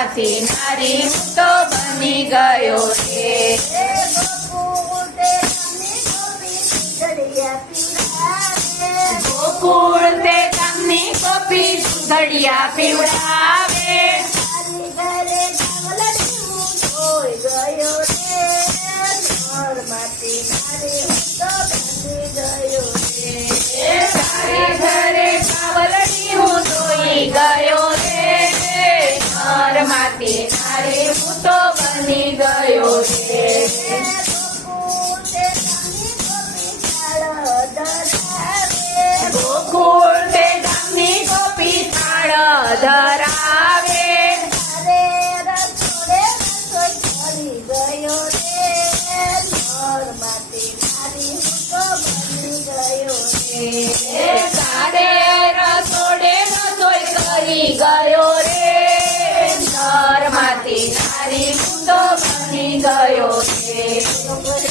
માંથી નારી હું તો બની ગયો રે. ગોકુળ તે ગામની ગોપી દૂધડિયા પીવડાવે. તારે ઘરે કાવલડી હું ધોઈ ગયો રે. ઘરમાંથી નારી હું તો બની ગયો રે. ગોકુળ તે ગામની ગોપી થાળ ધરાવે. તારે રસોડે રસોઈ કરી ગયો રે. ઘરમાંથી નારી હું તો બની ગયો રે.